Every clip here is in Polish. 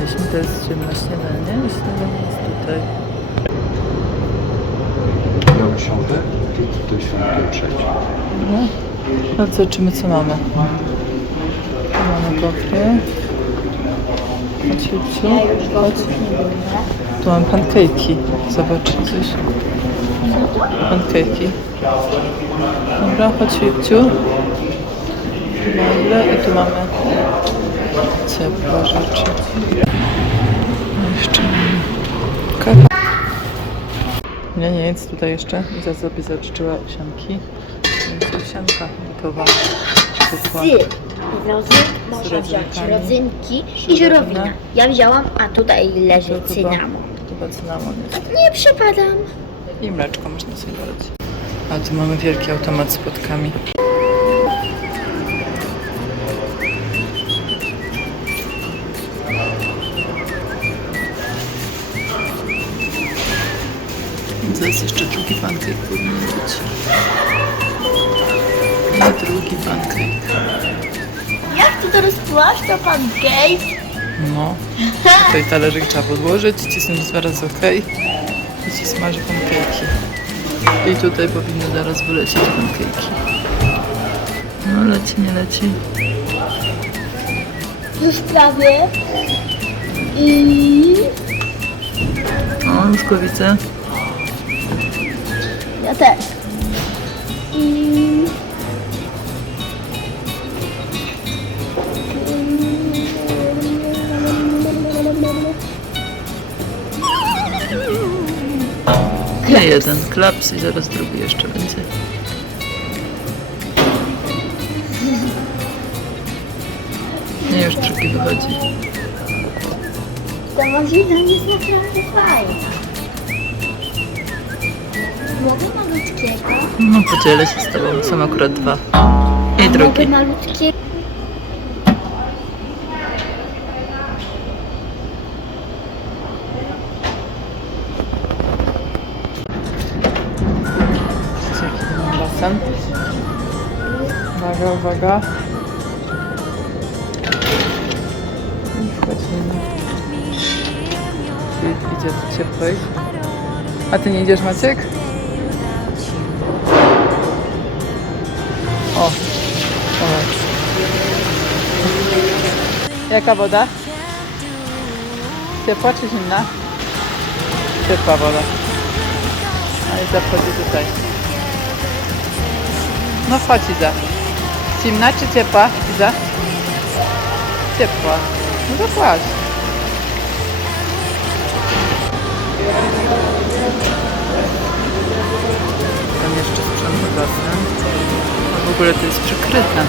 jesteśmy, to jest ciemno śniadanie i śniadanie jest tutaj. Na dziesiąte, to jest Filipie trzeci. No, no zobaczymy co mamy. Tu mamy gofry. Chodź, Lipciu, chodź. Tu mam pancake'i. Zobacz coś. Pancake'i. Dobra, chodź Lipciu. Mamy i tu mamy ciepłe rzeczy. Jeszcze kawę. Nie, nie, nic tutaj jeszcze. Iza sobie zaczyczyła owsianki. Więc owsianka gotowa. Ciepła. Ty, rodzynek można Z wziąć rodzynki i żurowina. Ja wzięłam, a tutaj leży To chyba- cynamon. Chyba cynamon jest. Nie przepadam. I mleczko można sobie dodać. A tu mamy wielki automat z płotkami. Powinien być. I drugi pancake. Jak ty teraz płasz to pancake? No. Tutaj talerzyk trzeba podłożyć, cisnąć dwa razy OK i ci smaży pancake'i. I tutaj powinny zaraz wylecieć pancake'i. No leci, nie leci. Już prawie. I O, już go widzę. Ja też. Nie jeden klaps i zaraz drugi jeszcze będzie. Nie, już drugi wychodzi. to możliwe jest naprawdę fajne. Mogę malutkiego? No podzielę się z tobą, są akurat dwa. I Mogę drugi. malutkiego? Jaki mam basen? Uwaga, uwaga. I wchodzimy. Filip idzie do ciepłej. A ty nie idziesz, Maciek? Jaka woda? Ciepła czy zimna? Ciepła woda. A i zachodzi tutaj. No chodź Iza. Zimna czy ciepła, Iza? Ciepła. No to płacz. Tam jeszcze sprzątny basen. A w ogóle to jest przykryte.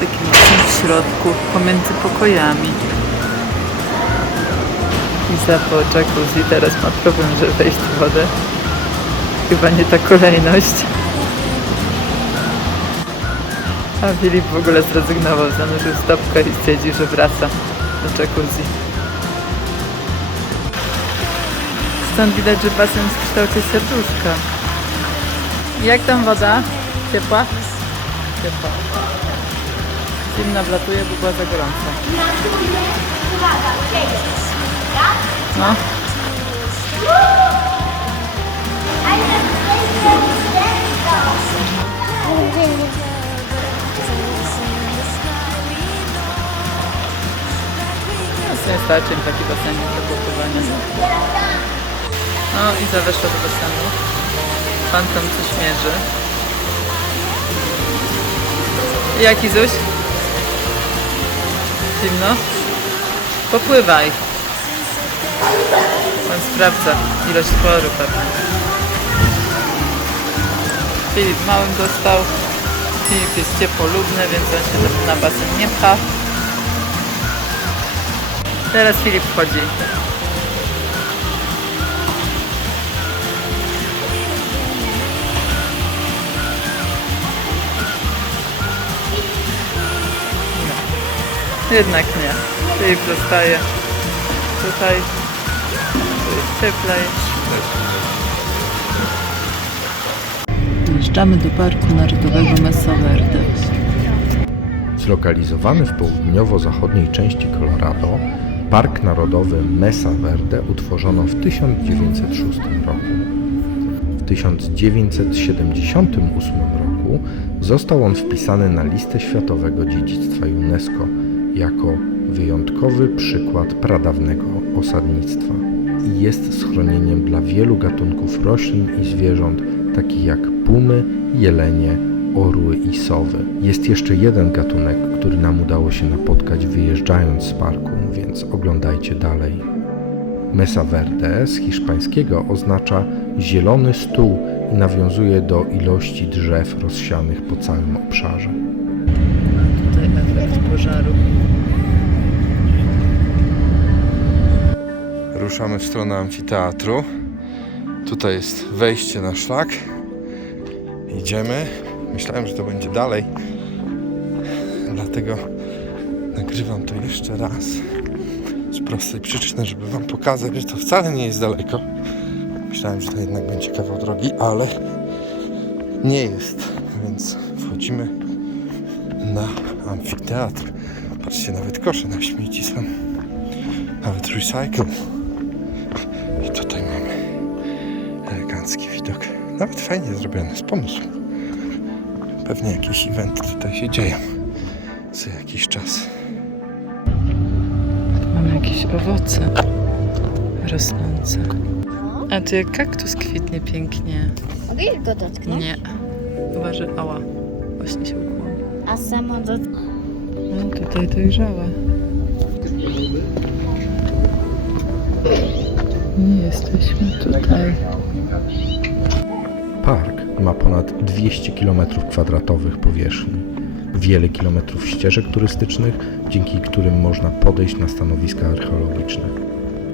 Takim w środku, pomiędzy pokojami. Iza po jacuzzi teraz ma problem, żeby wejść w wodę. Chyba nie ta kolejność. A Filip w ogóle zrezygnował, zanurzył stopkę i stwierdził, że wraca do jacuzzi. Stąd widać, że basen jest w kształcie serduszka. Jak tam woda? Ciepła? Ciepła. Zimna wlatuje, bo była za gorąca. No. Jasne, starczy im taki basenik do pływania. No i zaweszła do basenu. Pan tam coś mierzy. Jaki Zuś? Zimno? Popływaj. Pan sprawdza ilość chloru pewnie. Filip małym dostał. Filip jest ciepłolubny, więc on się na basen nie pcha. Teraz Filip wchodzi. Jednak nie. Filip zostaje tutaj. Tu jest cieplej. Wjeżdżamy do Parku Narodowego Mesa Verde. Zlokalizowany w południowo-zachodniej części Colorado, Park Narodowy Mesa Verde utworzono w 1906 roku. W 1978 roku został on wpisany na listę Światowego Dziedzictwa UNESCO jako wyjątkowy przykład pradawnego osadnictwa i jest schronieniem dla wielu gatunków roślin i zwierząt, takich jak pumy, jelenie, orły i sowy. Jest jeszcze jeden gatunek, który nam udało się napotkać wyjeżdżając z parku, więc oglądajcie dalej. Mesa Verde z hiszpańskiego oznacza zielony stół i nawiązuje do ilości drzew rozsianych po całym obszarze. Tutaj efekt pożaru. Ruszamy w stronę amfiteatru. Tutaj jest wejście na szlak. Idziemy. Myślałem, że to będzie dalej. Dlatego nagrywam to jeszcze raz. Z prostej przyczyny, żeby Wam pokazać, że to wcale nie jest daleko. Myślałem, że to jednak będzie kawał drogi, ale nie jest. Więc wchodzimy na amfiteatr. Patrzcie, nawet kosze na śmieci są. Nawet recycle. Nawet fajnie zrobiony, z pomysłu. Pewnie jakieś eventy tutaj się dzieją co jakiś czas. Mamy jakieś owoce rosnące. A tu jak kaktus kwitnie pięknie. Mogę go dotknąć? Nie. Uważaj, ała. Właśnie się ukłon. A samo do... No tutaj dojrzałe. Nie jesteśmy tutaj. Ma ponad 200 km2 powierzchni, wiele kilometrów ścieżek turystycznych, dzięki którym można podejść na stanowiska archeologiczne.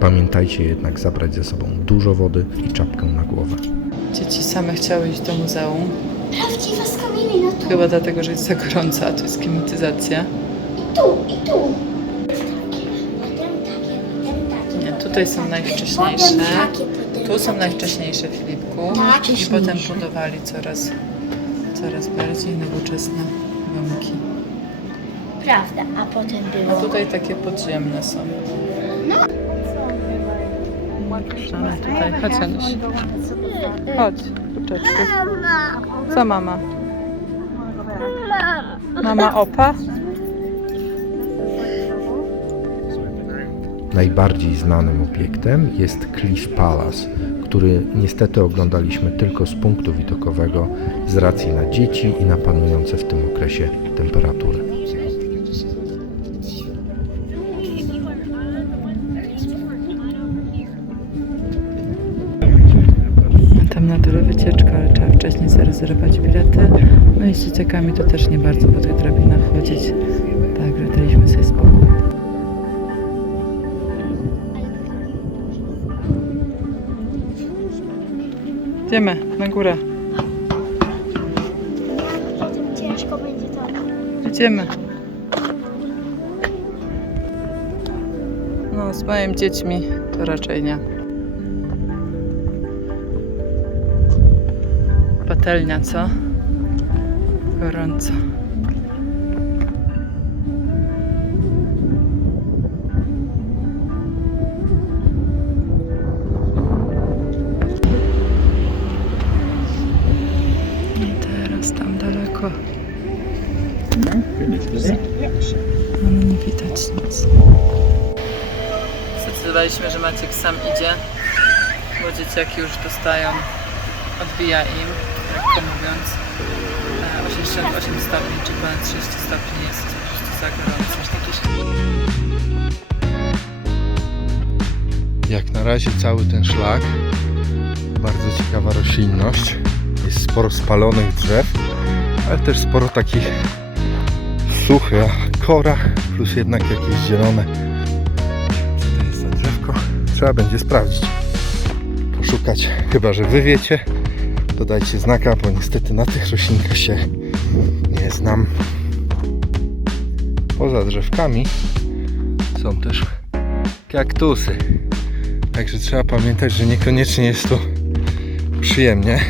Pamiętajcie jednak zabrać ze sobą dużo wody i czapkę na głowę. Dzieci same chciały iść do muzeum. Prawdziwe z kamieni, no tu, Chyba dlatego, że jest za gorąco, a tu jest klimatyzacja. i tu, i tu. Potem takie, potem takie. Nie, tutaj są najwcześniejsze. Potem takie, potem Tu są takie. najwcześniejsze, Filipku. I potem budowali coraz, coraz bardziej nowoczesne domki. Prawda, a potem A było... tutaj takie podziemne są. Ale tutaj, chodź Janusz. Chodź, kurczeczku. Co mama? Mama opa? Najbardziej znanym obiektem jest Cliff Palace, który niestety oglądaliśmy tylko z punktu widokowego z racji na dzieci i na panujące w tym okresie temperatury. Idziemy na górę. Ciężko będzie to. Idziemy. No, z moimi dziećmi to raczej nie. Patelnia, co? Gorąco. Zdecydowaliśmy, że Maciek sam idzie, bo dzieciaki już dostają, odbija im, lekko mówiąc. E, 88 stopni czy ponad 30 stopni jest po prostu za gorąco. Aż taki Jak na razie cały ten szlak, bardzo ciekawa roślinność. Jest sporo spalonych drzew, ale też sporo takich suchych, a kora plus jednak jakieś zielone. Trzeba będzie sprawdzić. Poszukać, chyba że wy wiecie, to dajcie znaka, bo niestety na tych roślinkach się nie znam. Poza drzewkami są też kaktusy. Także trzeba pamiętać, że niekoniecznie jest tu przyjemnie.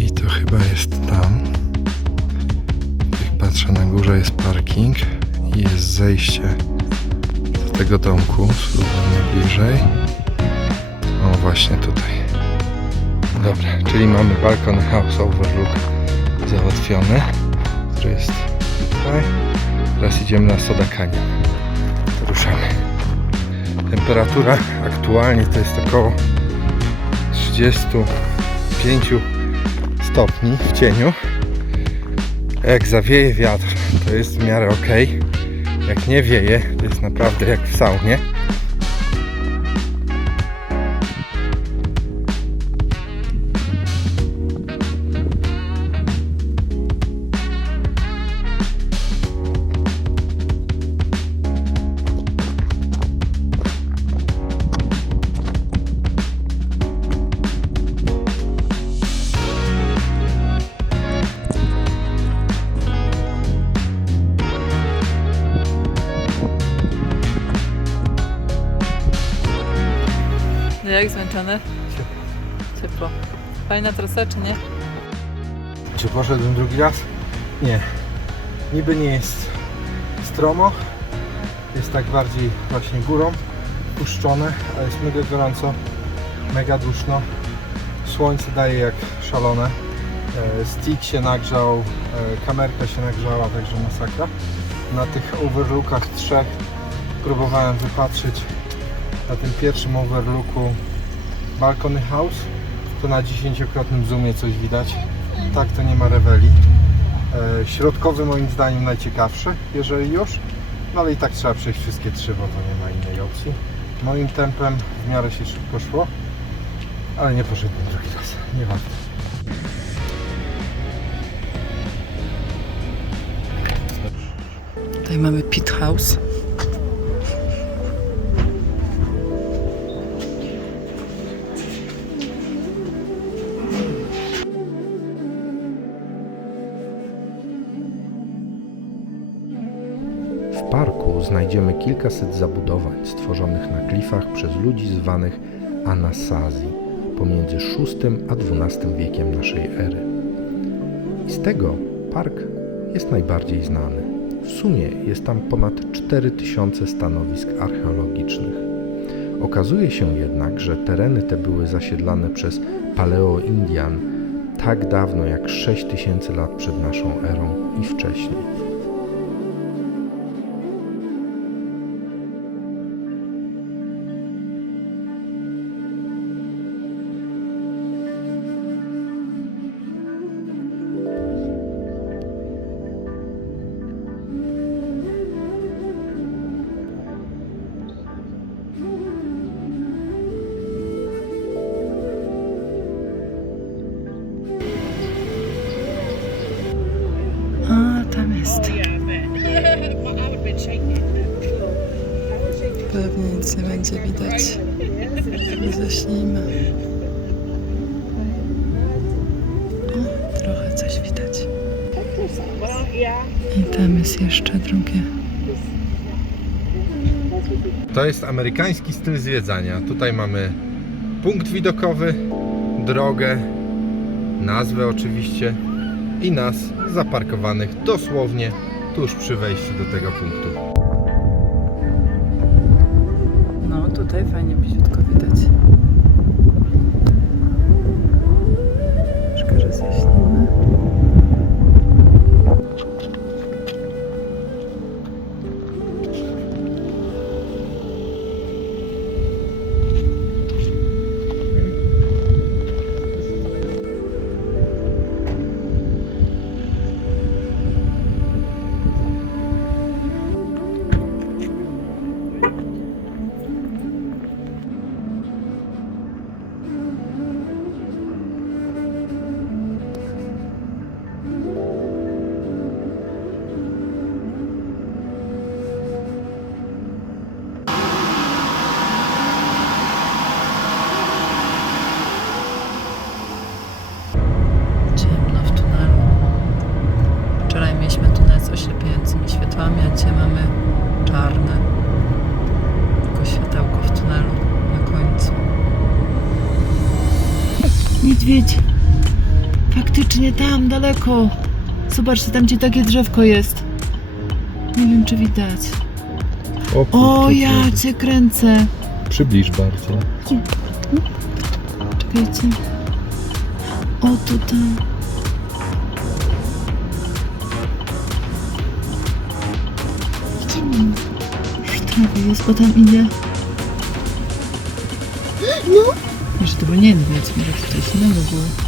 I to chyba jest tam. jest parking i jest zejście tego domku. Spróbujmy bliżej. O, właśnie tutaj. Dobra, czyli mamy balkon House Overlook załatwiony, który jest tutaj. Teraz idziemy na Soda Canyon. Ruszamy. Temperatura aktualnie to jest około 35 stopni w cieniu. Jak zawieje wiatr, to jest w miarę ok. Jak nie wieje, to jest naprawdę jak w saunie. Fajna trasa, czy nie? Czy poszedłem drugi raz? Nie. Niby nie jest stromo. Jest tak bardziej właśnie górą puszczone, ale jest mega gorąco, mega duszno. Słońce daje jak szalone. E, Stick się nagrzał, e, kamerka się nagrzała, także masakra. Na tych overlookach trzech próbowałem wypatrzyć na tym pierwszym overlooku Balcony House. To na dziesięciokrotnym zoomie coś widać. Tak, to nie ma reweli. E, środkowy moim zdaniem najciekawszy, jeżeli już. No ale i tak trzeba przejść wszystkie trzy, bo to nie ma innej opcji. Moim tempem w miarę się szybko szło, ale nie poszedłem drugi raz. Nie warto. Tutaj mamy Pit House. Znajdziemy kilkaset zabudowań stworzonych na klifach przez ludzi zwanych Anasazi pomiędzy VI a XII wiekiem naszej ery. I z tego park jest najbardziej znany. W sumie jest tam ponad 4000 stanowisk archeologicznych. Okazuje się jednak, że tereny te były zasiedlane przez Paleo-Indian tak dawno jak 6000 lat przed naszą erą i wcześniej. Jest jeszcze drugie. To jest amerykański styl zwiedzania. Tutaj mamy punkt widokowy, drogę, nazwę oczywiście i nas zaparkowanych dosłownie tuż przy wejściu do tego punktu. No, tutaj fajnie bliziutko Daleko. Zobaczcie, tam gdzie takie drzewko jest. Nie wiem, czy widać. O, O, ja cię kręcę. Przybliż bardzo. Czekajcie. O, tutaj. Gdzie mam? Już w trawie jest, bo tam idzie. No. Może to był niedźwiedź, może to coś innego było.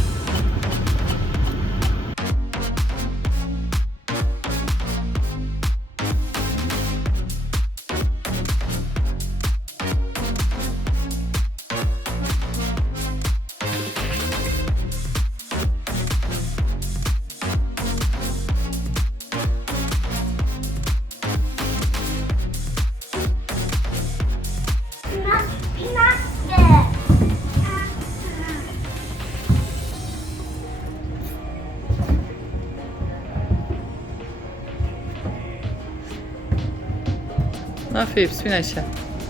Filip, wspinaj się.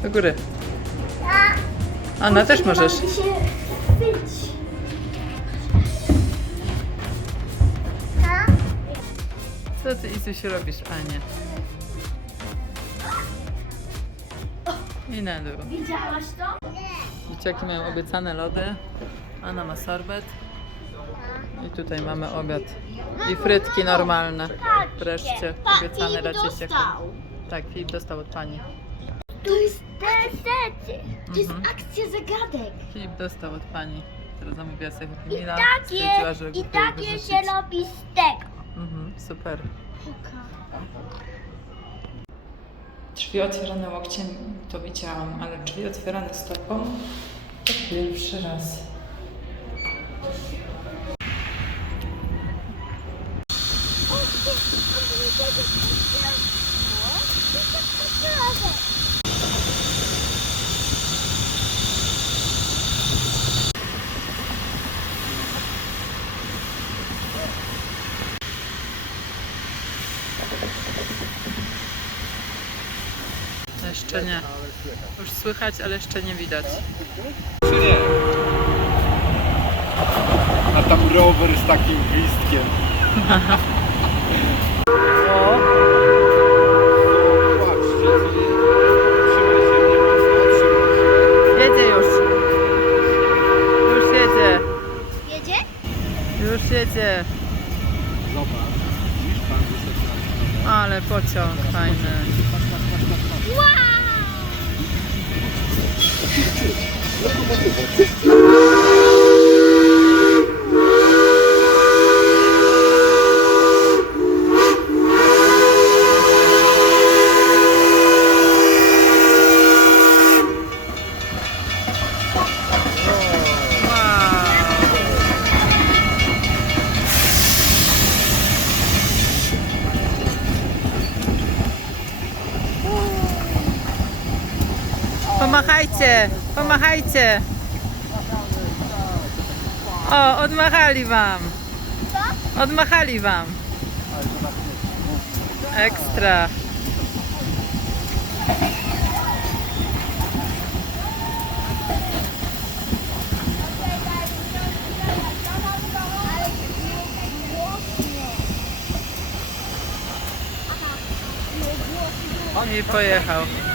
Do góry. Anna, też możesz. A? Co ty Isusiu robisz, Anie? I na dół. Widziałaś to? Dzieciaki mają obiecane lody. Anna ma sorbet. I tutaj mamy obiad. I frytki normalne. Wreszcie obiecane dla dzieciaków. Tak, Filip dostał od pani. To jest te rzeczy. To jest Mhm. akcja zagadek. Filip dostał od pani, która zamówiła sobie Happy I Meala. takie, Stwierdziła, że i go takie się robi z tego. Mhm, super. Drzwi otwierane łokciem to widziałam, ale drzwi otwierane stopą to pierwszy raz. Jeszcze nie. Już słychać, ale jeszcze nie widać. A tam rower z takim gwizdkiem. O, Patrzcie, trzymaj się, nie mocno, trzymaj się. jedzie już. Już jedzie. Jedzie? Już jedzie. Zobacz. Ale pociąg fajny. Wow. Pomachajcie. O, odmachali wam. Odmachali wam. Ekstra. I pojechał.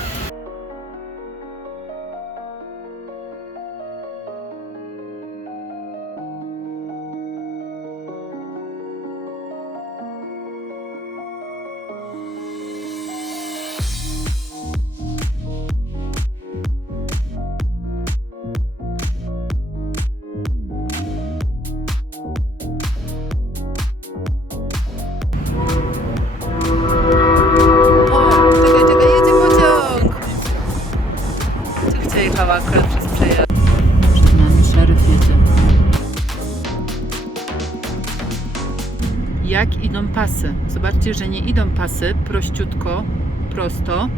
Pasy? Zobaczcie, że nie idą pasy prościutko, prosto,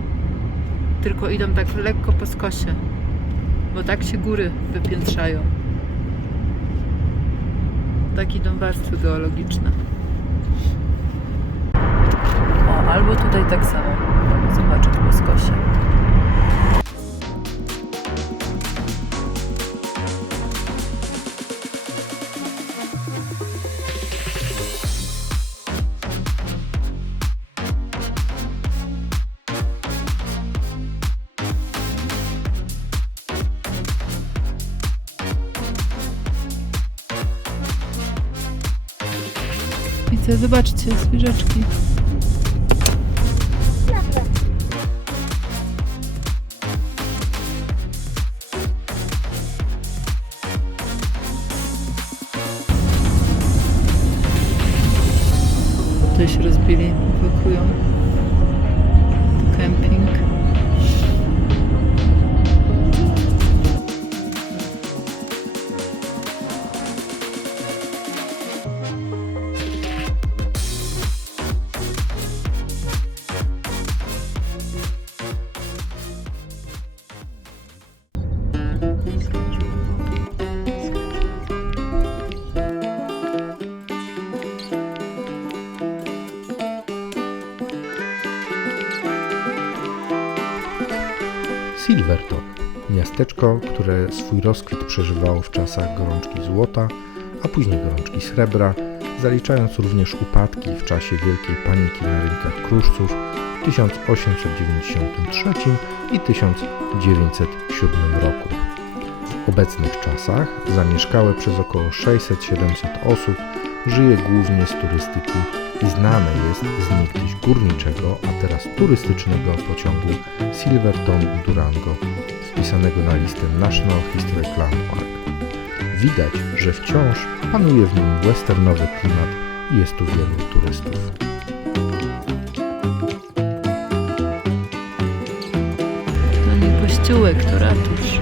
tylko idą tak lekko po skosie. Bo tak się góry wypiętrzają. Tak idą warstwy geologiczne. O, albo tutaj tak samo. Zobaczyć po skosie. Widzę, zobaczcie, zwierzaczki. Tutaj się rozbili, ewakuują. Miasteczko, które swój rozkwit przeżywało w czasach gorączki złota, a później gorączki srebra, zaliczając również upadki w czasie Wielkiej Paniki na rynkach kruszców w 1893 i 1907 roku. W obecnych czasach zamieszkałe przez około 600-700 osób żyje głównie z turystyki i znane jest z niegdyś górniczego, a teraz turystycznego pociągu Silverton Durango, wpisanego na listę National Historic Landmark. Widać, że wciąż panuje w nim westernowy klimat i jest tu wielu turystów. To nie kościółek, to ratusz.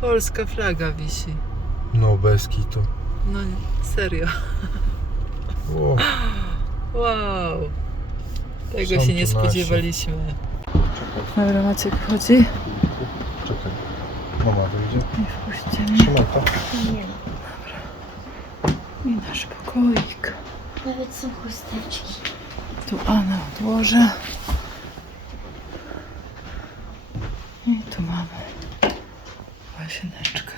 Polska flaga wisi. No bez kitu. No nie, serio. O, Wow. Tego Są się nie spodziewaliśmy. Dobra, Maciek wchodzi. czekaj. Mama wyjdzie. Nie wpuśćcie mnie. Trzymaj to. Nie no. I nasz pokoik. Nawet są chusteczki. Tu Anna odłożę. I tu mamy łazieneczkę.